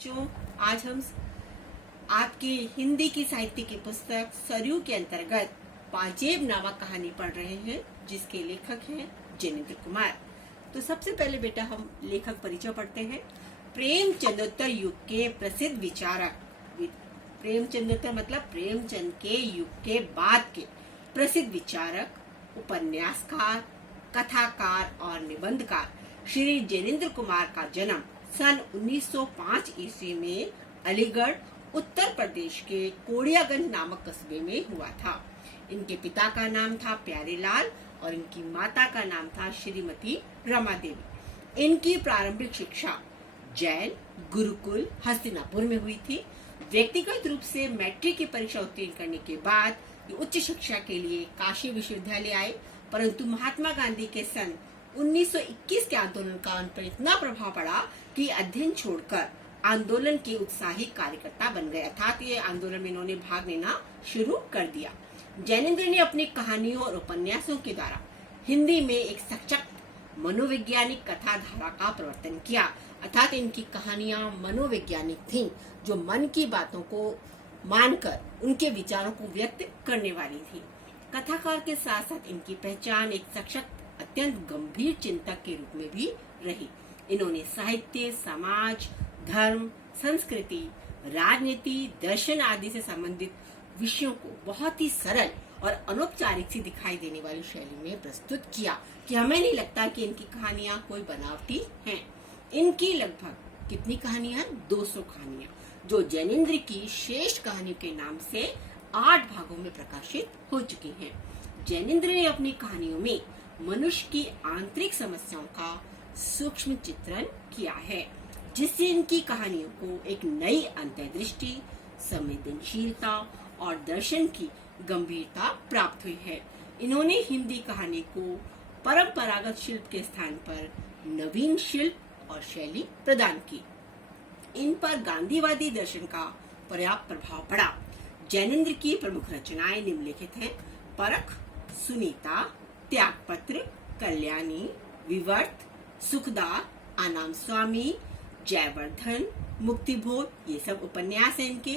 जो आज हम आपकी हिंदी की साहित्य की पुस्तक सरयू के अंतर्गत पाजेब नामक कहानी पढ़ रहे हैं, जिसके लेखक हैं जैनेन्द्र कुमार। तो सबसे पहले बेटा हम लेखक परिचय पढ़ते हैं। प्रेमचंदोत्तर युग के प्रसिद्ध विचारक, प्रेमचंदोत्तर मतलब प्रेमचंद के युग के बाद के प्रसिद्ध विचारक, उपन्यासकार, कथाकार और निबंधकार श्री जैनेन्द्र कुमार का जन्म सन 1905 ईस्वी में अलीगढ़ उत्तर प्रदेश के कोड़ियागंज नामक कस्बे में हुआ था। इनके पिता का नाम था प्यारेलाल और इनकी माता का नाम था श्रीमती रमा देवी। इनकी प्रारंभिक शिक्षा जैन गुरुकुल हस्तिनापुर में हुई थी। व्यक्तिगत रूप से मैट्रिक की परीक्षा उत्तीर्ण करने के बाद ये उच्च शिक्षा के लिए काशी विश्वविद्यालय आए, परंतु महात्मा गांधी के सन 1921 के आंदोलन का उन पर इतना प्रभाव पड़ा कि अध्ययन छोड़कर आंदोलन के उत्साही कार्यकर्ता बन गए, अर्थात ये आंदोलन में इन्होंने भाग लेना शुरू कर दिया। जैनेन्द्र ने अपनी कहानियों और उपन्यासों के द्वारा हिंदी में एक सशक्त मनोवैज्ञानिक कथा धारा का प्रवर्तन किया, अर्थात इनकी कहानियां मनोवैज्ञानिक थीं, जो मन की बातों को मानकर उनके विचारों को व्यक्त करने वाली थी। कथाकार के साथ साथ इनकी पहचान एक सशक्त अत्यंत गंभीर चिंतक के रूप में भी रही। इन्होंने साहित्य, समाज, धर्म, संस्कृति, राजनीति, दर्शन आदि से संबंधित विषयों को बहुत ही सरल और अनौपचारिक सी दिखाई देने वाली शैली में प्रस्तुत किया कि हमें नहीं लगता कि इनकी कहानियां कोई बनावटी हैं। इनकी लगभग कितनी कहानियां? 200 कहानियां, जो जैनेन्द्र की श्रेष्ठ कहानी के नाम से 8 भागों में प्रकाशित हो चुकी हैं। जैनेन्द्र ने अपनी कहानियों में मनुष्य की आंतरिक समस्याओं का सूक्ष्म चित्रण किया है, जिससे इनकी कहानियों को एक नई अंतर्दृष्टि, संवेदनशीलता और दर्शन की गंभीरता प्राप्त हुई है। इन्होंने हिंदी कहानी को परंपरागत शिल्प के स्थान पर नवीन शिल्प और शैली प्रदान की। इन पर गांधीवादी दर्शन का पर्याप्त प्रभाव पड़ा। जैनेन्द्र की प्रमुख रचनाएं निम्नलिखित हैं: परख, सुनीता, त्यागपत्र, कल्याणी, विवर्त, सुखदा, आनाम स्वामी, जयवर्धन, मुक्तिबोध, ये सब उपन्यास हैं इनके।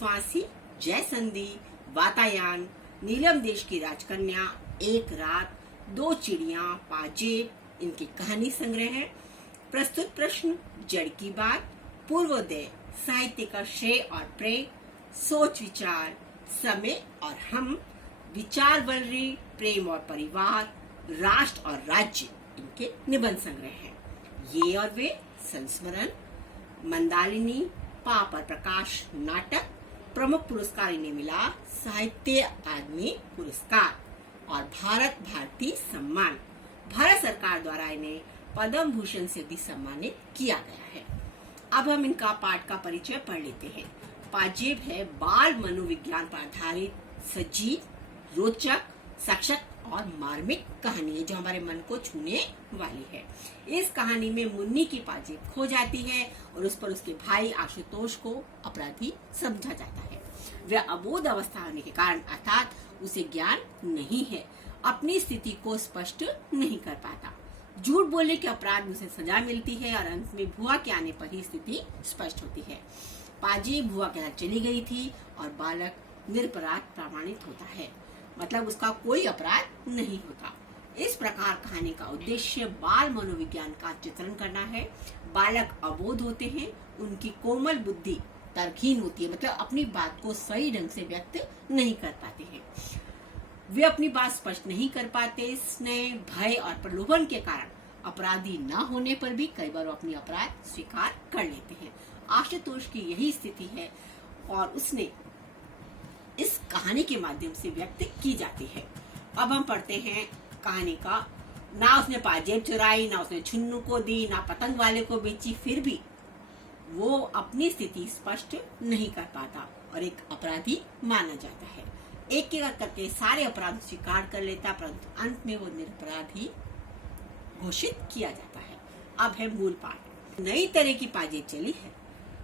फांसी, जयसंधि, वातायन, नीलम देश की राजकन्या, एक रात, दो चिड़िया, पाजेब इनकी कहानी संग्रह है। प्रस्तुत प्रश्न, जड़ की बात, पूर्वोदय, साहित्य का श्रेय और प्रेय, सोच विचार, समय और हम, विचार वलरी, प्रेम और परिवार, राष्ट्र और राज्य इनके निबंध संग्रह हैं। ये और वे, संस्मरण, मंदालिनी, पाप और प्रकाश नाटक। प्रमुख पुरस्कार इन्हें मिला साहित्य अकादमी पुरस्कार और भारत भारती सम्मान। भारत सरकार द्वारा इन्हें पद्म भूषण से भी सम्मानित किया गया है। अब हम इनका पाठ का परिचय पढ़ लेते हैं। पाजेब है बाल मनोविज्ञान पर आधारित सजीव, रोचक, सशक्त और मार्मिक कहानी है, जो हमारे मन को छूने वाली है। इस कहानी में मुन्नी की पाजेब खो जाती है और उस पर उसके भाई आशुतोष को अपराधी समझा जाता है। वह अबोध अवस्था होने के कारण, अर्थात उसे ज्ञान नहीं है, अपनी स्थिति को स्पष्ट नहीं कर पाता। झूठ बोलने के अपराध में उसे सजा मिलती है और अंत में भुआ के आने पर ही स्थिति स्पष्ट होती है। पाजेब भुआ के साथ चली गई थी और बालक निरपराध प्रमाणित होता है, मतलब उसका कोई अपराध नहीं होता। इस प्रकार कहानी का उद्देश्य बाल मनोविज्ञान का चित्रण करना है। बालक अबोध होते हैं, उनकी कोमल बुद्धि तर्कहीन होती है, मतलब अपनी बात को सही ढंग से व्यक्त नहीं कर पाते हैं। वे अपनी बात स्पष्ट नहीं कर पाते। स्नेह, भय और प्रलोभन के कारण अपराधी न होने पर भी कई बार वो अपनी अपराध स्वीकार कर लेते हैं। आशुतोष की यही स्थिति है और उसने इस कहानी के माध्यम से व्यक्त की जाती है। अब हम पढ़ते हैं कहानी का। ना उसने पाजेब चुराई, ना उसने छुन्नू को दी, ना पतंग वाले को बेची, फिर भी वो अपनी स्थिति स्पष्ट नहीं कर पाता और एक अपराधी माना जाता है। एक एक करके सारे अपराध स्वीकार कर लेता, परंतु अंत में वो निरपराधी घोषित किया जाता है। अब है मूल पाठ। नई तरह की पाजेब चली है,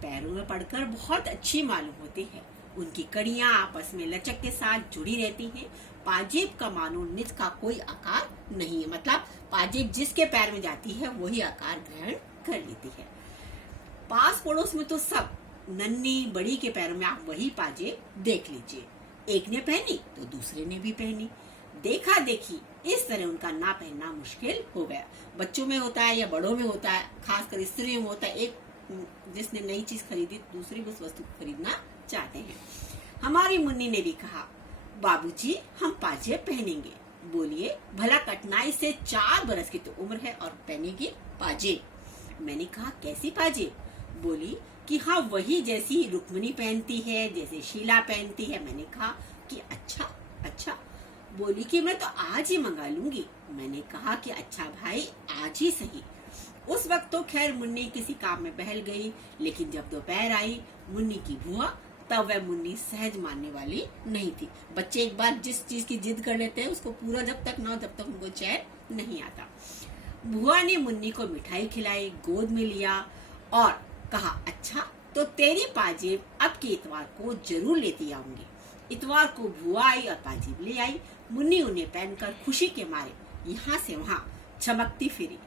पैरों में पड़कर बहुत अच्छी मालूम होती है। उनकी कड़ियां आपस में लचक के साथ जुड़ी रहती हैं। पाजेब का मानो निज का कोई आकार नहीं है, मतलब पाजेब जिसके पैर में जाती है वही आकार ग्रहण कर लेती है। पास पड़ोस में तो सब नन्ही बड़ी के पैरों में आप वही पाजेब देख लीजिए। एक ने पहनी तो दूसरे ने भी पहनी। देखा देखी इस तरह उनका ना पहनना मुश्किल हो गया। बच्चों में होता है या बड़ों में होता है, खासकर स्त्रियों में होता है। एक जिसने नई चीज खरीदी दूसरी उस वस्तु को खरीदना चाहते हैं। हमारी मुन्नी ने भी कहा, बाबूजी हम पाजेब पहनेंगे। बोलिए, भला कठिनाई से 4 बरस की तो उम्र है और पहनेगी पाजेब। मैंने कहा, कैसी पाजेब? बोली कि हाँ वही जैसी रुक्मिणी पहनती है, जैसे शीला पहनती है। मैंने कहा कि अच्छा। बोली कि मैं तो आज ही मंगा लूंगी। मैंने कहा कि अच्छा भाई आज ही सही। उस वक्त तो खैर मुन्नी किसी काम में बहल गई, लेकिन जब दोपहर आई मुन्नी की बुआ, तब वह मुन्नी सहज मानने वाली नहीं थी। बच्चे एक बार जिस चीज की जिद कर लेते हैं उसको पूरा जब तक उनको चैन नहीं आता। बुआ ने मुन्नी को मिठाई खिलाई, गोद में लिया और कहा, अच्छा तो तेरी पाजेब अब के इतवार को जरूर लेती आऊंगी। इतवार को बुआ आई और पाजेब ले आई। मुन्नी उन्हें पहनकर खुशी के मारे यहाँ से वहाँ चमकती फिरी।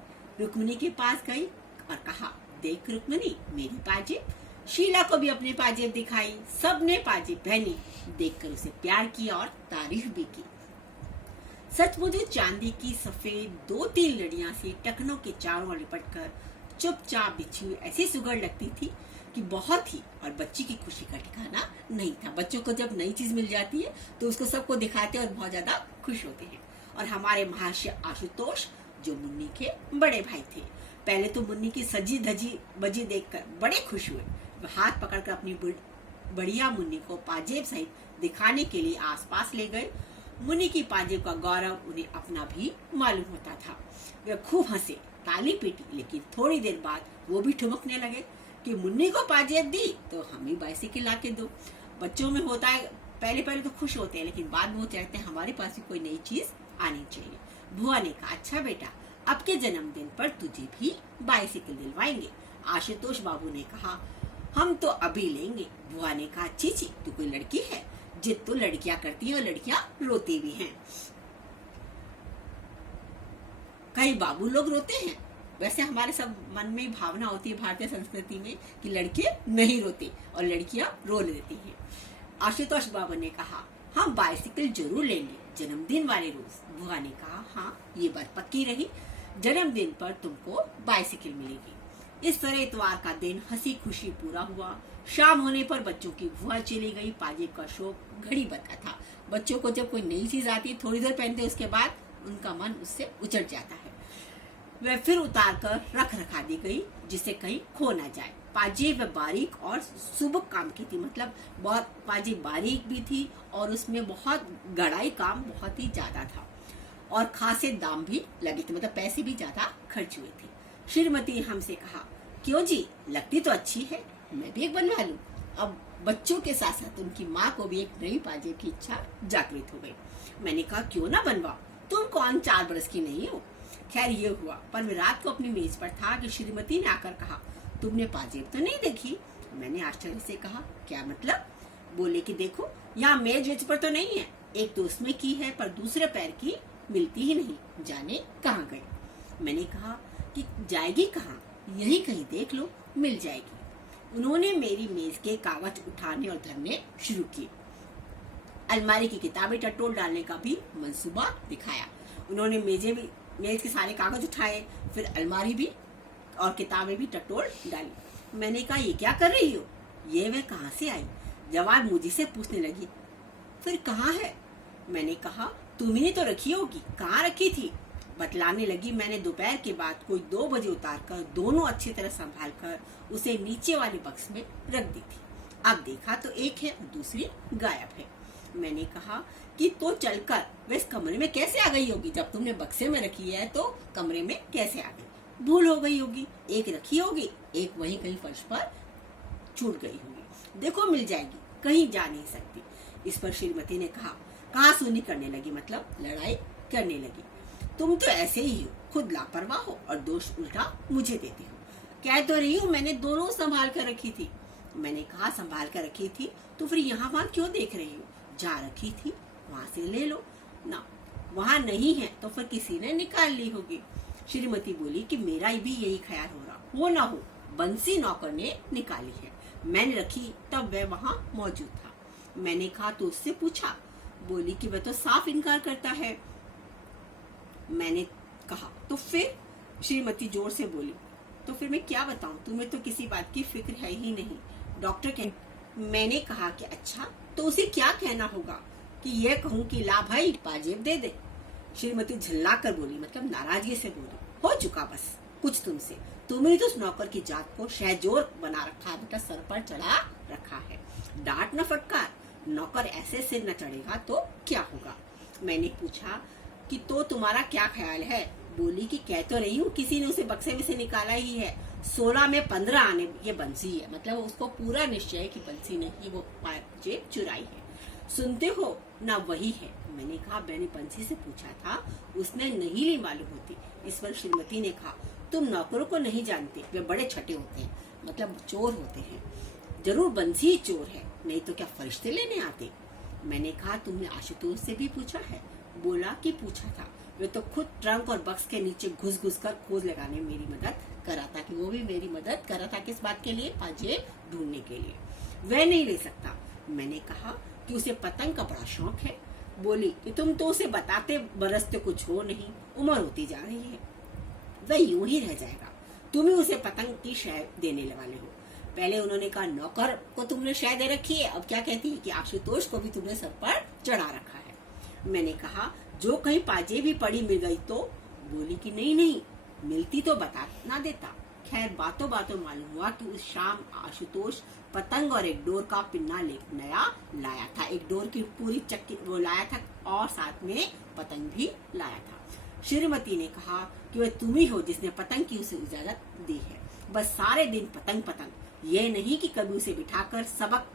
रुक्मिणी के पास गई और कहा, देख रुक्मिणी मेरी पाजेब। शीला को भी अपनी पाजेब दिखाई। सबने पाजेब पहनी। देखकर उसे प्यार किया और तारीफ भी की। सचमुच चांदी की सफेद 2-3 लड़ियां सी टखनों के चारों ओर लिपटकर चुपचाप बिछी हुई ऐसी सुगड़ लगती थी कि बहुत ही, और बच्ची की खुशी का ठिकाना नहीं था। बच्चों को जब नई चीज मिल जाती है तो उसको सबको दिखाते हैं और बहुत ज्यादा खुश होते हैं। और हमारे महर्षि आशुतोष जो मुन्नी के बड़े भाई थे, पहले तो मुन्नी की सजी धजी बजी देखकर बड़े खुश हुए। वह हाथ पकड़कर अपनी बढ़िया मुन्नी को पाजेब सहित दिखाने के लिए आसपास ले गए। मुन्नी की पाजेब का गौरव उन्हें अपना भी मालूम होता था। वे खूब हंसे, ताली पीटी, लेकिन थोड़ी देर बाद वो भी ठुमकने लगे कि मुन्नी को पाजेब दी तो हम ही बाइसिकल ला के दो। बच्चों में होता है, पहले तो खुश होते हैं, लेकिन बाद में वो चाहते हैं हमारे पास भी कोई नई चीज आनी चाहिए। बुआ ने कहा, अच्छा बेटा अब के जन्मदिन पर तुझे भी बाइसिकल दिलवाएंगे। आशुतोष बाबू ने कहा, हम तो अभी लेंगे। बुआ ने कहा, चीची तू कोई लड़की है? जिद तो लड़कियां करती हैं और लड़कियां रोती भी हैं। कई बाबू लोग रोते हैं। वैसे हमारे सब मन में भावना होती है भारतीय संस्कृति में कि लड़के नहीं रोते और लड़कियां रो लेती हैं। आशुतोष बाबू ने कहा, हम बाइसिकल जरूर लेंगे जन्मदिन वाले रोज। बुआ ने कहा, हाँ ये बात पक्की रही, जन्मदिन पर तुमको बाइसिकल मिलेगी। इस तरह इतवार का दिन हंसी खुशी पूरा हुआ। शाम होने पर बच्चों की बुआ चली गई। पाजेब का शौक घड़ी भर का था। बच्चों को जब कोई नई चीज आती है थोड़ी देर पहनते, उसके बाद उनका मन उससे उचट जाता है। वह फिर उतार कर रखा दी गई जिससे कहीं खो ना जाए। पाजेब बारीक और शुभ काम की थी, मतलब बहुत पाजेब बारीक भी थी और उसमें बहुत गड़ाई काम बहुत ही ज्यादा था और खासे दाम भी लगे थे, मतलब पैसे भी ज्यादा खर्च हुए थे। श्रीमती हमसे कहा, क्यों जी लगती तो अच्छी है, मैं भी एक बनवा लूं। अब बच्चों के साथ साथ उनकी माँ को भी एक नई पाजेब की इच्छा जागृत हो गई। मैंने कहा, क्यों ना बनवाओ, तुम कौन 4 बरस की नहीं हो। खैर ये हुआ, पर मैं रात को अपनी मेज पर था कि श्रीमती ने आकर कहा, तुमने पाजेब तो नहीं देखी? मैंने आश्चर्य से कहा, क्या मतलब? बोले कि देखो यहाँ मेज पर तो नहीं है, एक तो उसमें की है पर दूसरे पैर की मिलती ही नहीं, जाने कहाँ गई। मैंने कहा कि जाएगी कहाँ, यही कहीं देख लो, मिल जाएगी। उन्होंने मेरी मेज के कागज उठाने और धरने शुरू किए। अलमारी की किताबें टटोल डालने का भी मंसूबा दिखाया। उन्होंने मेज के सारे कागज उठाए, फिर अलमारी भी और किताबें भी टटोल डाली। मैंने कहा, ये क्या कर रही हो? ये वह कहाँ से आई? जवाब मुझे से पूछने लगी, फिर कहाँ है? मैंने कहा, तुम्ही ने तो रखी होगी, कहाँ रखी थी? बतलाने लगी, मैंने दोपहर के बाद कोई 2 बजे उतारकर दोनों अच्छी तरह संभाल कर उसे नीचे वाले बक्स में रख दी थी। अब देखा तो एक है, दूसरी गायब है। मैंने कहा कि तो चलकर वह इस कमरे में कैसे आ गई होगी? जब तुमने बक्से में रखी है तो कमरे में कैसे आ गई? भूल हो गई होगी, एक रखी होगी, एक वहीं कहीं फर्श पर छूट गई होगी। देखो मिल जाएगी, कहीं जा नहीं सकती। इस पर श्रीमती ने कहा, कहाँ सुनी करने लगी, मतलब लड़ाई करने लगी। तुम तो ऐसे ही हो, खुद लापरवाह हो और दोष उल्टा मुझे देते हो। कह तो रही हूँ मैंने दोनों संभाल कर रखी थी। मैंने कहा, संभाल कर रखी थी तो फिर यहाँ वहाँ क्यों देख रही हो? जहाँ रखी थी वहाँ से ले लो ना, वहाँ नहीं है तो फिर किसी ने निकाल ली होगी। श्रीमती बोली कि मेरा भी यही ख्याल हो रहा, हो ना हो बंसी नौकर ने निकाली है। मैंने रखी तब वह वहाँ मौजूद था। मैंने कहा तो उससे पूछा। बोली कि वह तो साफ इनकार करता है। मैंने कहा तो फिर? श्रीमती जोर से बोली। तो फिर मैं क्या बताऊं, तुम्हें तो किसी बात की फिक्र है ही नहीं। डॉक्टर कह मैंने कहा कि अच्छा तो उसे क्या कहना होगा कि यह कहूं कि ला भाई पाजेब दे दे। श्रीमती झल्ला कर बोली, मतलब नाराजगी से बोली, हो चुका बस कुछ तुमसे। तुमने तो उस नौकर की जात को शहजोर बना रखा है, बेटा सर पर चढ़ा रखा है। डांट न फटकार, नौकर ऐसे सिर न चढ़ेगा तो क्या होगा। मैंने पूछा कि तो तुम्हारा क्या ख्याल है। बोली कि कह तो रही हूँ किसी ने उसे बक्से में से निकाला ही है। 16 में 15 आने ये बंसी है, मतलब उसको पूरा निश्चय है कि बंसी नहीं वो जेब चुराई है। सुनते हो ना वही है। मैंने कहा मैंने बंसी से पूछा था, उसने नहीं ली मालूम होती। इस पर श्रीमती ने कहा तुम नौकरों को नहीं जानते, वे बड़े छठे होते हैं, मतलब चोर होते हैं। जरूर बंसी ही चोर है, नहीं तो क्या फरिश्ते लेने आते। मैंने कहा तुमने आशुतोष से भी पूछा है। बोला कि पूछा था, वे तो खुद ट्रंक और बक्स के नीचे घुस घुस कर खोज लगाने में मेरी मदद करा था। कि वो भी मेरी मदद करा था किस बात के लिए, पाजेब ढूंढने के लिए। वह नहीं ले सकता। मैंने कहा कि उसे पतंग का बड़ा शौक है। बोली कि तुम तो उसे बताते बरसते कुछ हो नहीं, उम्र होती जा रही है, वह यूं ही रह जाएगा। तुम ही उसे पतंग की शय देने वाले हो। पहले उन्होंने कहा नौकर को तुमने शय दे रखी है, अब क्या कहती है कि आशुतोष को भी तुमने सर पर चढ़ा रखा है। मैंने कहा जो कहीं पाजेब भी पड़ी मिल गई तो। बोली कि नहीं नहीं, मिलती तो बता ना देता। खैर बातों बातों मालूम हुआ कि उस शाम आशुतोष पतंग और एक डोर का पिन्ना नया लाया था। एक डोर की पूरी चक्की वो लाया था और साथ में पतंग भी लाया था। श्रीमती ने कहा कि वह तुम ही हो जिसने पतंग की उसे इजाजत दी है। बस सारे दिन पतंग पतंग, ये नहीं कि कभी उसे बिठाकर सबक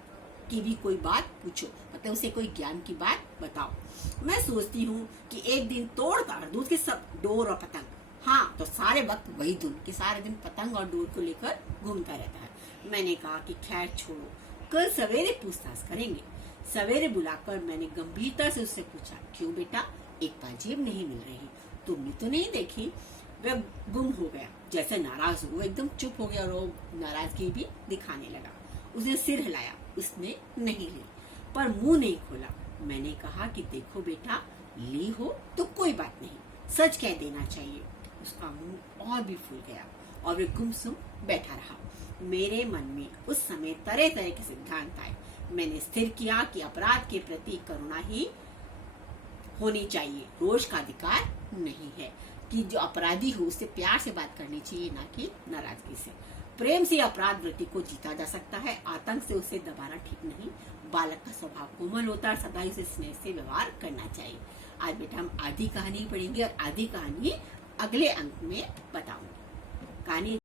की भी कोई बात पूछो, मतलब उसे कोई ज्ञान की बात बताओ। मैं सोचती हूँ कि एक दिन तोड़ कर दूध के सब डोर और पतंग, हाँ तो सारे वक्त वही धुन कि सारे दिन पतंग और डोर को लेकर घूमता रहता है। मैंने कहा कि खैर छोड़ो, कल सवेरे पूछताछ करेंगे। सवेरे बुलाकर मैंने गंभीरता से उससे पूछा, क्यों बेटा एक पाजेब नहीं मिल रही, तुमने तो नहीं देखी। वह गुम हो गया, जैसे नाराज हो, एकदम चुप हो गया और वो नाराजगी भी दिखाने लगा। उसने सिर हिलाया, उसने नहीं ली, पर मुंह नहीं खोला। मैंने कहा कि देखो बेटा ली हो तो कोई बात नहीं, सच कह देना चाहिए। उसका मुंह और भी फूल गया और वे गुमसुम बैठा रहा। मेरे मन में उस समय तरह तरह के सिद्धांत आए। मैंने स्थिर किया कि अपराध के प्रति करुणा ही होनी चाहिए, रोष का अधिकार नहीं है। कि जो अपराधी हो उससे प्यार से बात करनी चाहिए, ना कि नाराजगी से। प्रेम से अपराध वृत्ति को जीता जा सकता है, आतंक से उसे दबाना ठीक नहीं। बालक का स्वभाव कोमल होता है, सदा उसे स्नेह से व्यवहार करना चाहिए। आज बेटा हम आधी कहानी पढ़ेंगे और आधी कहानी अगले अंक में बताऊंगी। कहानी